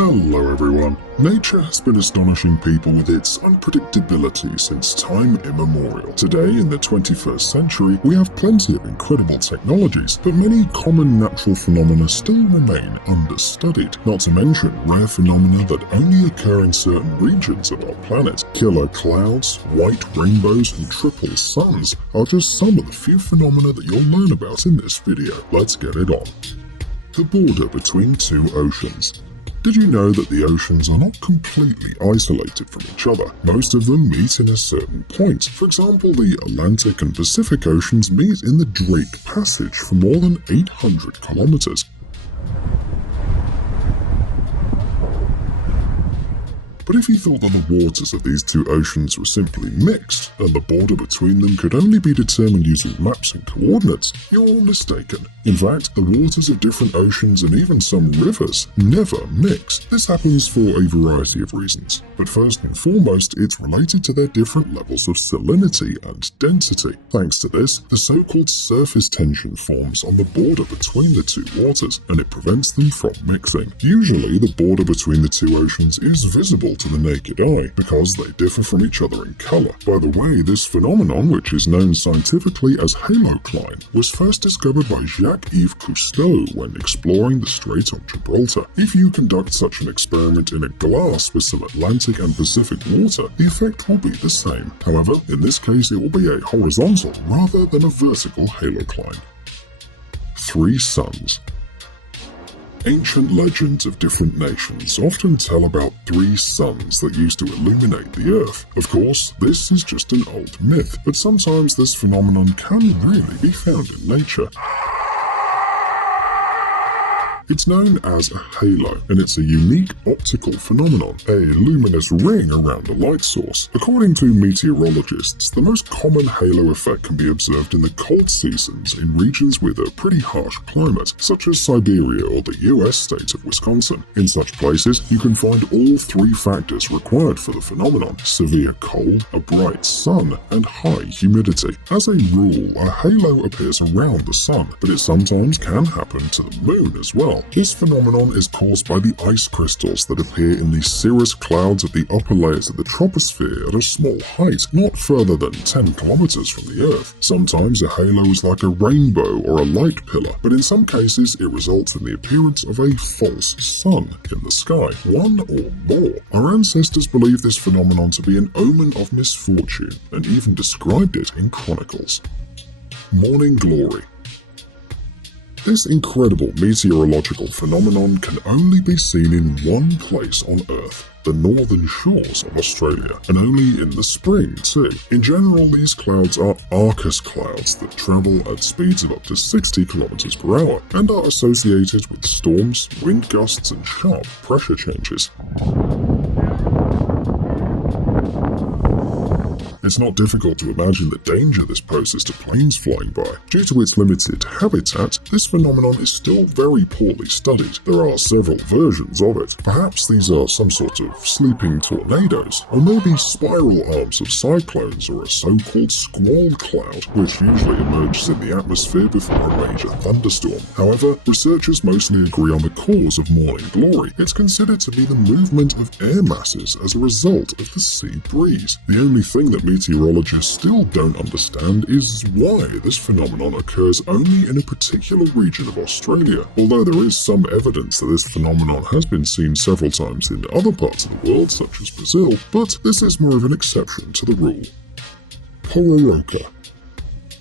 Hello everyone. Nature has been astonishing people with its unpredictability since time immemorial. Today, in the 21st century, we have plenty of incredible technologies, but many common natural phenomena still remain understudied, not to mention rare phenomena that only occur in certain regions of our planet. Killer clouds, white rainbows, and triple suns are just some of the few phenomena that you'll learn about in this video. Let's get it on. The border between two oceans. Did you know that the oceans are not completely isolated from each other? Most of them meet in a certain point. For example, the Atlantic and Pacific Oceans meet in the Drake Passage for more than 800 kilometers. But if you thought that the waters of these two oceans were simply mixed, and the border between them could only be determined using maps and coordinates, you're mistaken. In fact, the waters of different oceans and even some rivers never mix. This happens for a variety of reasons, but first and foremost, it's related to their different levels of salinity and density. Thanks to this, the so-called surface tension forms on the border between the two waters, and it prevents them from mixing. Usually, the border between the two oceans is visible to the naked eye because they differ from each other in color. By the way, this phenomenon, which is known scientifically as halocline, was first discovered by Jacques-Yves Cousteau when exploring the Strait of Gibraltar. If you conduct such an experiment in a glass with some Atlantic and Pacific water, the effect will be the same. However, in this case, it will be a horizontal rather than a vertical halocline. Three suns. Ancient legends of different nations often tell about three suns that used to illuminate the Earth. Of course, this is just an old myth, but sometimes this phenomenon can really be found in nature. It's known as a halo, and it's a unique optical phenomenon, a luminous ring around a light source. According to meteorologists, the most common halo effect can be observed in the cold seasons in regions with a pretty harsh climate, such as Siberia or the US state of Wisconsin. In such places, you can find all three factors required for the phenomenon: severe cold, a bright sun, and high humidity. As a rule, a halo appears around the sun, but it sometimes can happen to the moon as well. This phenomenon is caused by the ice crystals that appear in the cirrus clouds of the upper layers of the troposphere at a small height, not further than 10 kilometers from the Earth. Sometimes a halo is like a rainbow or a light pillar, but in some cases it results in the appearance of a false sun in the sky, one or more. Our ancestors believed this phenomenon to be an omen of misfortune and even described it in chronicles. Morning glory. This incredible meteorological phenomenon can only be seen in one place on Earth, the northern shores of Australia, and only in the spring too. In general, these clouds are Arcus clouds that travel at speeds of up to 60 kilometers per hour and are associated with storms, wind gusts, and sharp pressure changes. It's not difficult to imagine the danger this poses to planes flying by. Due to its limited habitat, this phenomenon is still very poorly studied. There are several versions of it. Perhaps these are some sort of sleeping tornadoes, or maybe spiral arms of cyclones, or a so-called squall cloud, which usually emerges in the atmosphere before a major thunderstorm. However, researchers mostly agree on the cause of morning glory. It's considered to be the movement of air masses as a result of the sea breeze. The only thing that meteorologists still don't understand is why this phenomenon occurs only in a particular region of Australia, although there is some evidence that this phenomenon has been seen several times in other parts of the world, such as Brazil, but this is more of an exception to the rule. Pororoca.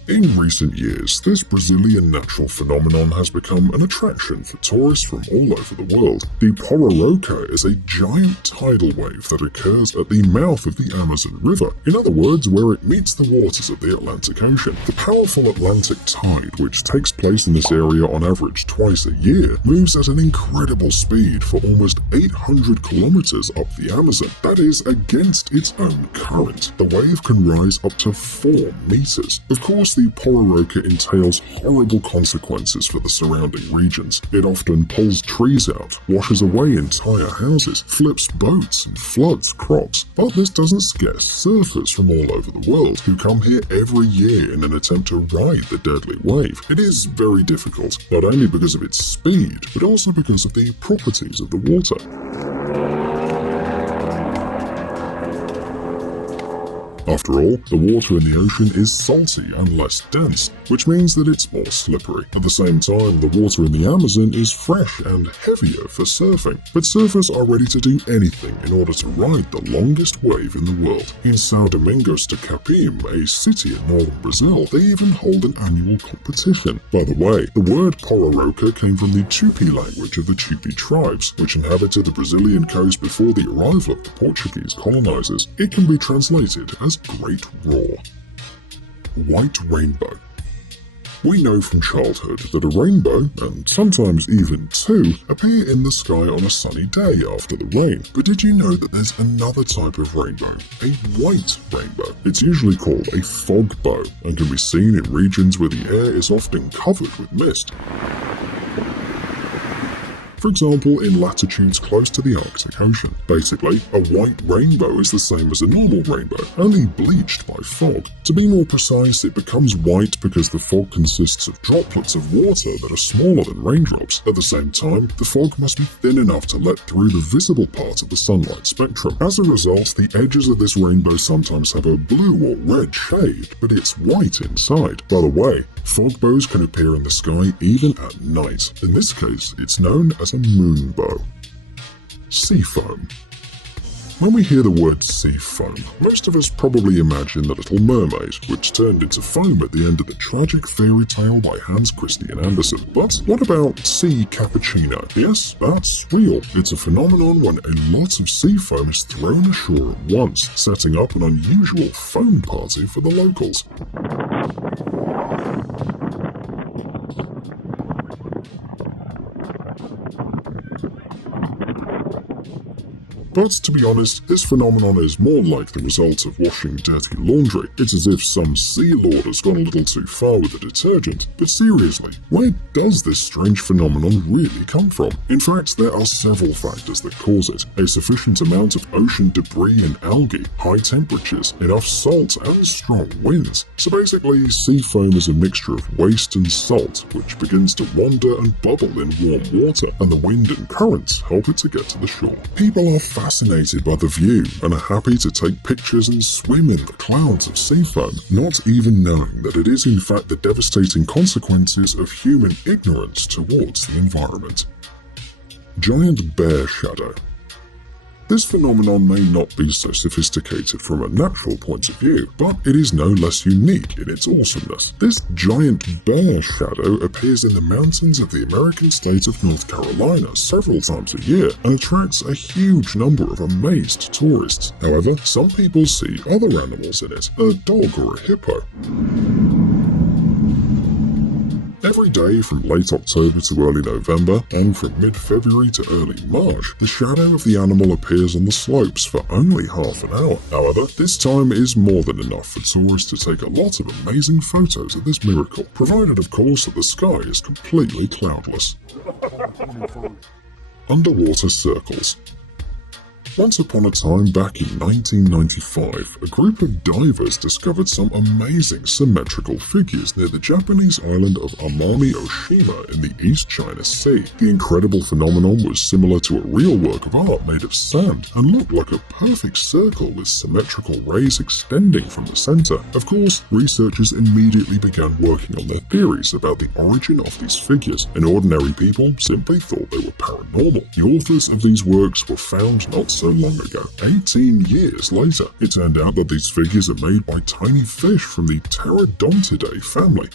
In recent years, this Brazilian natural phenomenon has become an attraction for tourists from all over the world. The Pororoca is a giant tidal wave that occurs at the mouth of the Amazon River, in other words, where it meets the waters of the Atlantic Ocean. The powerful Atlantic tide, which takes place in this area on average twice a year, moves at an incredible speed for almost 800 kilometers up the Amazon. That is against its own current. The wave can rise up to 4 meters. Of course, the pororoca entails horrible consequences for the surrounding regions. It often pulls trees out, washes away entire houses, flips boats, and floods crops. But this doesn't scare surfers from all over the world who come here every year in an attempt to ride the deadly wave. It is very difficult, not only because of its speed, but also because of the properties of the water. After all, the water in the ocean is salty and less dense, which means that it's more slippery. At the same time, the water in the Amazon is fresh and heavier for surfing, but surfers are ready to do anything in order to ride the longest wave in the world. In São Domingos de Capim, a city in northern Brazil, they even hold an annual competition. By the way, the word pororoca came from the Tupi language of the Tupi tribes, which inhabited the Brazilian coast before the arrival of the Portuguese colonizers. It can be translated as Great Roar. White rainbow. We know from childhood that a rainbow, and sometimes even two, appear in the sky on a sunny day after the rain. But did you know that there's another type of rainbow, a white rainbow? It's usually called a fog bow and can be seen in regions where the air is often covered with mist. For example, in latitudes close to the Arctic Ocean. Basically, a white rainbow is the same as a normal rainbow, only bleached by fog. To be more precise, it becomes white because the fog consists of droplets of water that are smaller than raindrops. At the same time, the fog must be thin enough to let through the visible part of the sunlight spectrum. As a result, the edges of this rainbow sometimes have a blue or red shade, but it's white inside. By the way, fog bows can appear in the sky even at night. In this case, it's known as a moonbow. Sea foam. When we hear the word sea foam, most of us probably imagine The Little Mermaid, which turned into foam at the end of the tragic fairy tale by Hans Christian Andersen. But what about sea cappuccino? Yes, that's real. It's a phenomenon when a lot of sea foam is thrown ashore at once, setting up an unusual foam party for the locals. But to be honest, this phenomenon is more like the result of washing dirty laundry. It's as if some sea lord has gone a little too far with the detergent. But seriously, where does this strange phenomenon really come from? In fact, there are several factors that cause it. A sufficient amount of ocean debris and algae, high temperatures, enough salt, and strong winds. So basically, sea foam is a mixture of waste and salt, which begins to wander and bubble in warm water, and the wind and currents help it to get to the shore. People are fascinated by the view and are happy to take pictures and swim in the clouds of sea foam, not even knowing that it is in fact the devastating consequences of human ignorance towards the environment. Giant bear shadow. This phenomenon may not be so sophisticated from a natural point of view, but it is no less unique in its awesomeness. This giant bear shadow appears in the mountains of the American state of North Carolina several times a year and attracts a huge number of amazed tourists. However, some people see other animals in it, a dog or a hippo. Every day from late October to early November, and from mid-February to early March, the shadow of the animal appears on the slopes for only half an hour. However, this time is more than enough for tourists to take a lot of amazing photos of this miracle, provided of course that the sky is completely cloudless. Underwater circles. Once upon a time back in 1995, a group of divers discovered some amazing symmetrical figures near the Japanese island of Amami Oshima in the East China Sea. The incredible phenomenon was similar to a real work of art made of sand and looked like a perfect circle with symmetrical rays extending from the center. Of course, researchers immediately began working on their theories about the origin of these figures, and ordinary people simply thought they were paranormal. The authors of these works were found not so long ago, 18 years later. It turned out that these figures are made by tiny fish from the Pterodontidae family.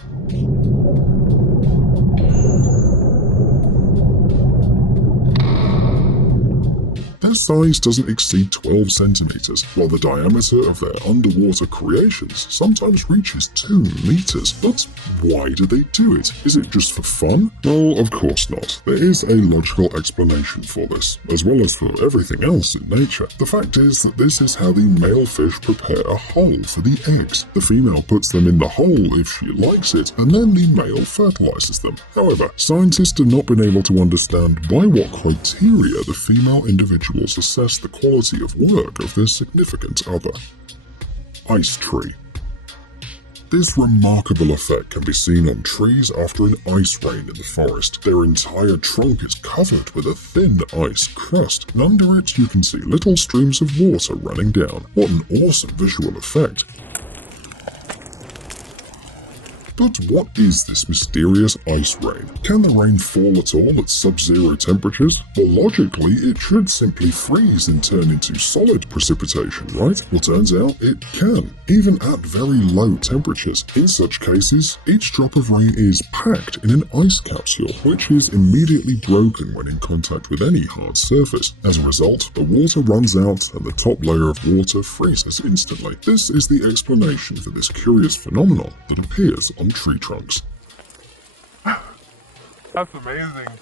Their size doesn't exceed 12 centimeters, while the diameter of their underwater creations sometimes reaches 2 meters. But why do they do it? Is it just for fun? Well, of course not. There is a logical explanation for this, as well as for everything else in nature. The fact is that this is how the male fish prepare a hole for the eggs. The female puts them in the hole if she likes it, and then the male fertilizes them. However, scientists have not been able to understand by what criteria the female individuals assess the quality of work of their significant other. Ice tree. This remarkable effect can be seen on trees after an ice rain in the forest. Their entire trunk is covered with a thin ice crust, and under it you can see little streams of water running down. What an awesome visual effect! But what is this mysterious ice rain? Can the rain fall at all at sub-zero temperatures? Well, logically, it should simply freeze and turn into solid precipitation, right? Well, turns out it can, even at very low temperatures. In such cases, each drop of rain is packed in an ice capsule, which is immediately broken when in contact with any hard surface. As a result, the water runs out and the top layer of water freezes instantly. This is the explanation for this curious phenomenon that appears on tree trunks. That's amazing.